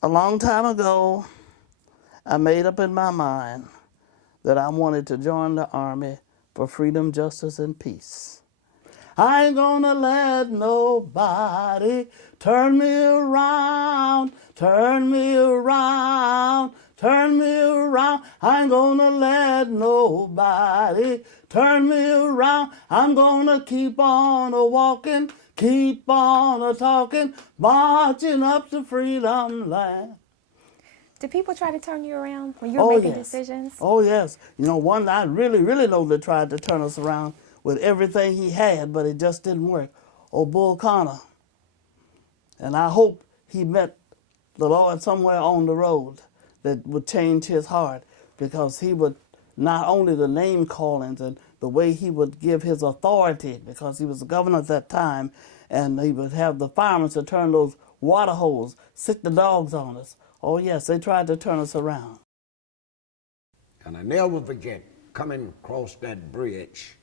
A long time ago, I made up in my mind that I wanted to join the Army for freedom, justice, and peace. I ain't gonna let nobody turn me around, turn me around, turn me around. I ain't gonna let nobody turn me around. I'm gonna keep on a walking, keep on a talking, marching up to freedom land. Did people try to turn you around when you were Oh, making yes. decisions? Oh, yes. You know, one I really know that tried to turn us around with everything he had, but it just didn't work. Oh, Bull Connor. And I hope he met the Lord somewhere on the road that would change his heart, because he would not only the name callings and the way he would give his authority, because he was the governor at that time, and he would have the firemen to turn those water holes, sick the dogs on us. Oh, yes, they tried to turn us around. And I never forget coming across that bridge.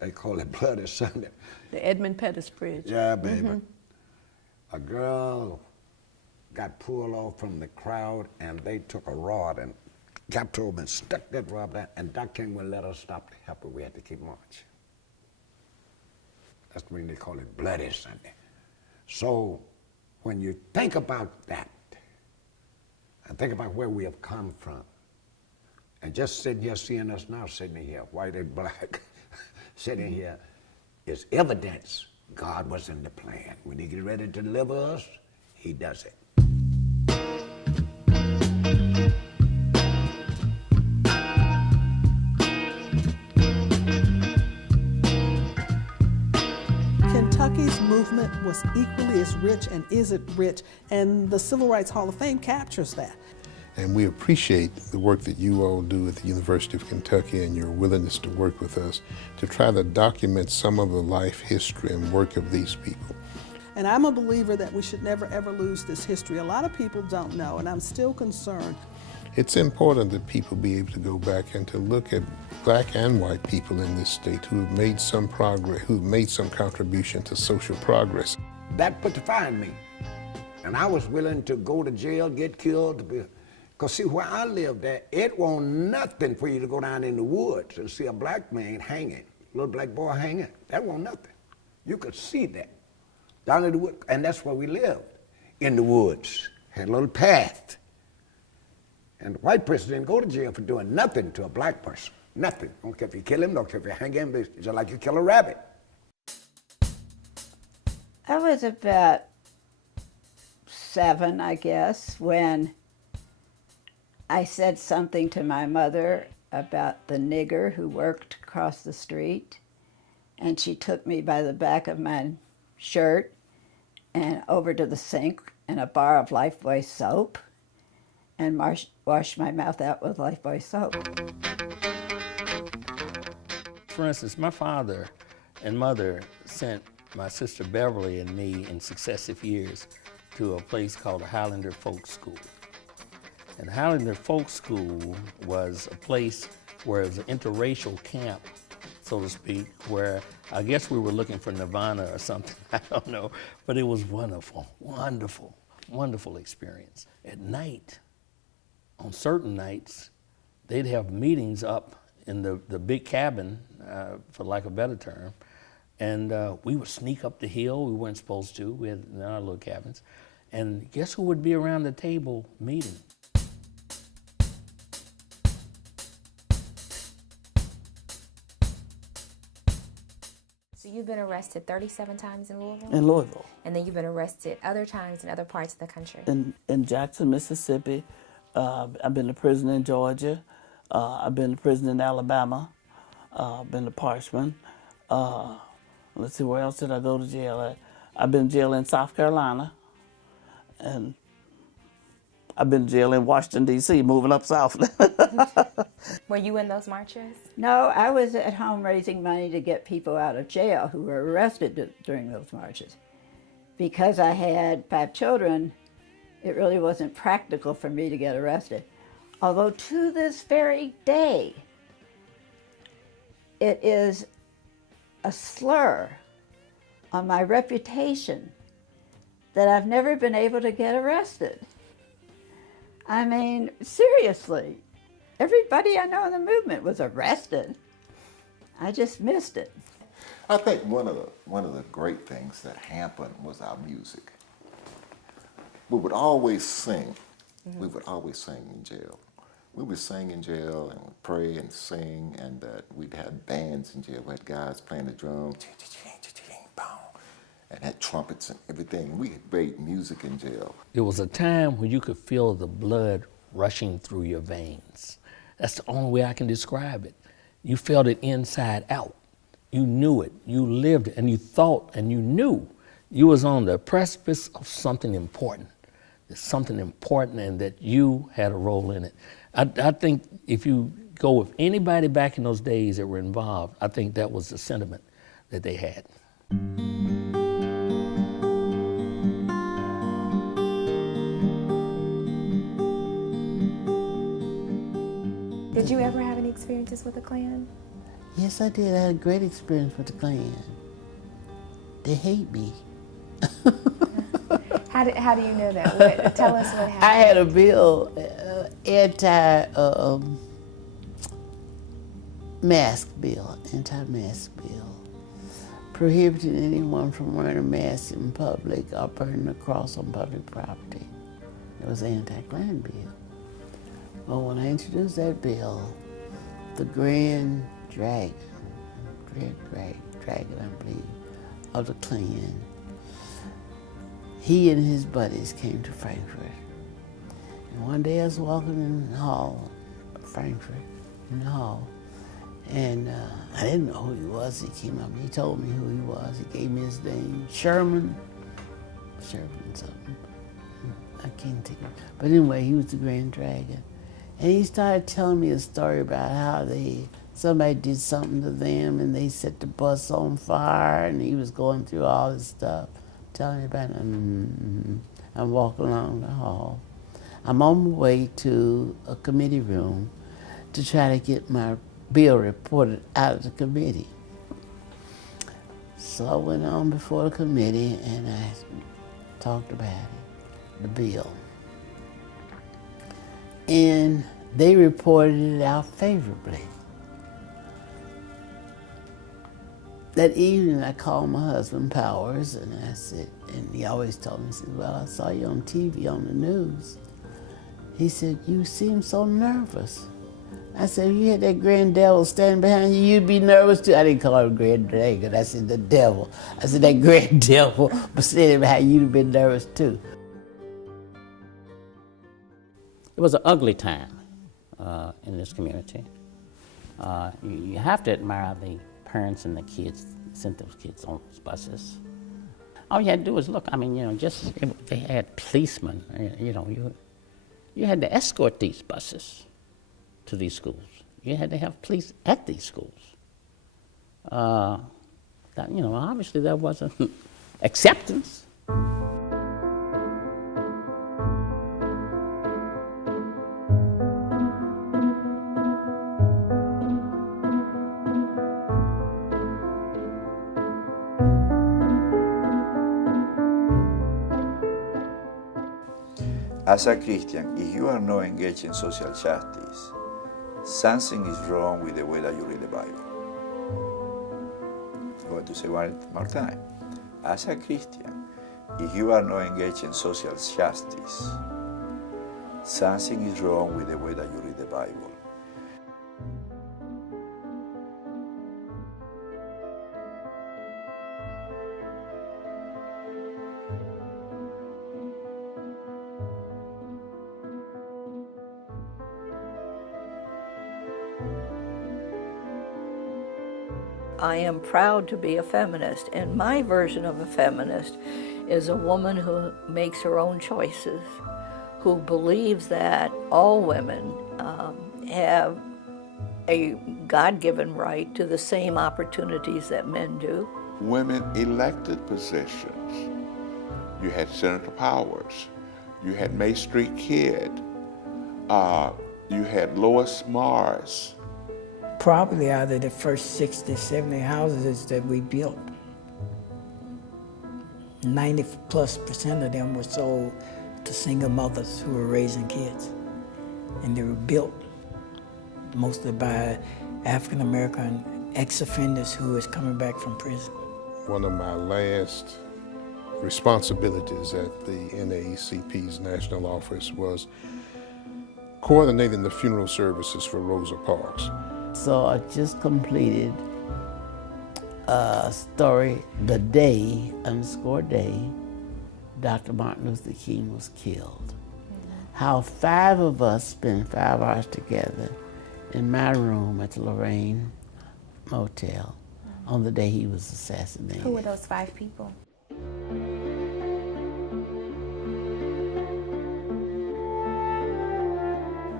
They call it Bloody Sunday. The Edmund Pettus Bridge. Yeah, baby. A girl got pulled off from the crowd, and they took a rod and got to him and stuck that rod there, and Doc King would let us stop to help her. We had to keep marching. That's when they call it Bloody Sunday. So when you think about that, and think about where we have come from, and just sitting here seeing us now, sitting here, white and black, sitting here, is evidence God was in the plan. When he gets ready to deliver us, he does it. Kentucky's movement was equally as rich and is it rich, and the Civil Rights Hall of Fame captures that. And we appreciate the work that you all do at the University of Kentucky and your willingness to work with us to try to document some of the life, history, and work of these people. And I'm a believer that we should never ever lose this history. A lot of people don't know, and I'm still concerned. It's important that people be able to go back and to look at black and white people in this state who have made some progress, who've made some contribution to social progress. That put the fire in me. And I was willing to go to jail, get killed. Because see, where I lived at, it wasn't nothing for you to go down in the woods and see a black man hanging, a little black boy hanging. That wasn't nothing. You could see that down in the woods. And that's where we lived, in the woods. Had a little path. And the white person didn't go to jail for doing nothing to a black person. Nothing. Don't care if you kill him, don't care if you hang him. It's just like you kill a rabbit. I was about 7, I guess, when I said something to my mother about the nigger who worked across the street, and she took me by the back of my shirt and over to the sink and a bar of Lifebuoy soap and washed my mouth out with Lifebuoy soap. For instance, my father and mother sent my sister Beverly and me in successive years to a place called the Highlander Folk School. And the Highlander Folk School was a place where it was an interracial camp, so to speak, where I guess we were looking for Nirvana or something, I don't know, but it was wonderful, wonderful, wonderful experience. At night, on certain nights, they'd have meetings up in the big cabin, for lack of a better term, and we would sneak up the hill. We weren't supposed to. We had in our little cabins. And guess who would be around the table meeting? So you've been arrested 37 times in Louisville? In Louisville. And then you've been arrested other times in other parts of the country? In Jackson, Mississippi. I've been to prison in Georgia. I've been to prison in Alabama. I've been to Parchman. Let's see, where else did I go to jail at? I've been to jail in South Carolina. And I've been to jail in Washington, D.C., moving up south. Were you in those marches? No, I was at home raising money to get people out of jail who were arrested during those marches. Because I had 5 children, it really wasn't practical for me to get arrested. Although to this very day, it is a slur on my reputation that I've never been able to get arrested. I mean, seriously, everybody I know in the movement was arrested. I just missed it. I think one of the great things that happened was our music. We would always sing. We would always sing in jail. We would sing in jail and would pray and sing, and we'd have bands in jail. We had guys playing the drums, and had trumpets and everything. We made music in jail. It was a time when you could feel the blood rushing through your veins. That's the only way I can describe it. You felt it inside out. You knew it, you lived it, and you thought and you knew you was on the precipice of something important. There's something important and that you had a role in it. I think if you go with anybody back in those days that were involved, I think that was the sentiment that they had. Did you ever have any experiences with the Klan? Yes, I did. I had a great experience with the Klan. They hate me. How do you know that? Tell us what happened. I had a bill, anti-mask bill, prohibiting anyone from wearing a mask in public or burning a cross on public property. It was an anti-Klan bill. Well, when I introduced that bill, the Grand Dragon, I believe, of the Klan, he and his buddies came to Frankfurt. And one day I was walking in the hall, Frankfurt, in the hall, and I didn't know who he was. He came up and he told me who he was. He gave me his name, Sherman something. I can't think of it. But anyway, he was the Grand Dragon. And he started telling me a story about how somebody did something to them and they set the bus on fire, and he was going through all this stuff, telling me about it. I'm walking along the hall. I'm on my way to a committee room to try to get my bill reported out of the committee. So I went on before the committee and I talked about it, the bill. And they reported it out favorably. That evening I called my husband, Powers, and I said, and he always told me, he said, well, I saw you on TV on the news. He said, you seem so nervous. I said, if you had that grand devil standing behind you, you'd be nervous too. I didn't call him Grand Dragon, I said the devil. I said that grand devil, but standing behind you, you'd have been nervous too. It was an ugly time in this community. You have to admire the parents and the kids sent those kids on those buses. All you had to do was look. I mean, they had policemen. You had to escort these buses to these schools. You had to have police at these schools. Obviously there wasn't acceptance. As a Christian, if you are not engaged in social justice, something is wrong with the way that you read the Bible. I'm going to say one more time. As a Christian, if you are not engaged in social justice, something is wrong with the way that you read the Bible. I am proud to be a feminist, and my version of a feminist is a woman who makes her own choices, who believes that all women have a God-given right to the same opportunities that men do. Women elected positions. You had Senator Powers, you had May Street Kidd, you had Lois Mars. Probably out of the first 60, 70 houses that we built, 90+% of them were sold to single mothers who were raising kids. And they were built mostly by African American ex-offenders who was coming back from prison. One of my last responsibilities at the NAACP's national office was coordinating the funeral services for Rosa Parks. So I just completed a story, the day, _day, Dr. Martin Luther King was killed. How 5 of us spent 5 hours together in my room at the Lorraine Motel on the day he was assassinated. Who were those 5 people?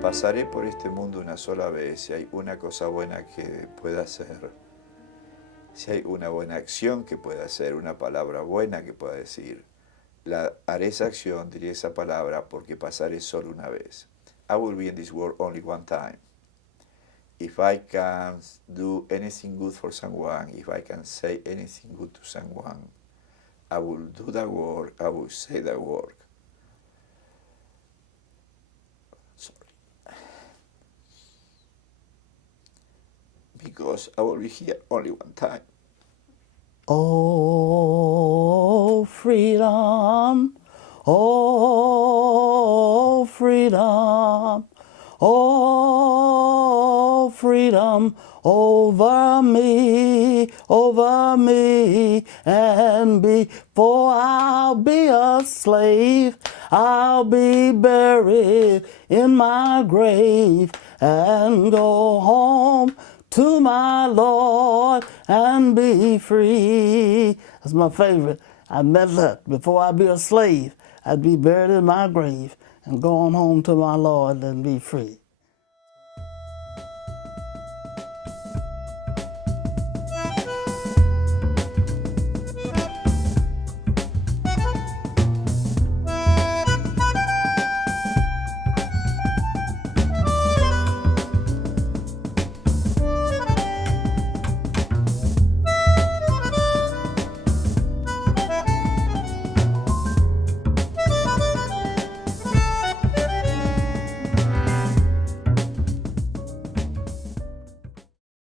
Pasaré por este mundo una sola vez. Si hay una cosa buena que pueda hacer, si hay una buena acción que pueda hacer, una palabra buena que pueda decir, haré esa acción, diré esa palabra, porque pasaré solo una vez. I will be in this world only one time. If I can do anything good for someone, if I can say anything good to someone, I will do that work, I will say that work. Because I will be here only one time. Oh, freedom, oh, freedom, oh, freedom over me, and before I'll be a slave, I'll be buried in my grave and go home to my Lord and be free. That's my favorite. I met that. Before I be a slave, I'd be buried in my grave and going home to my Lord and be free.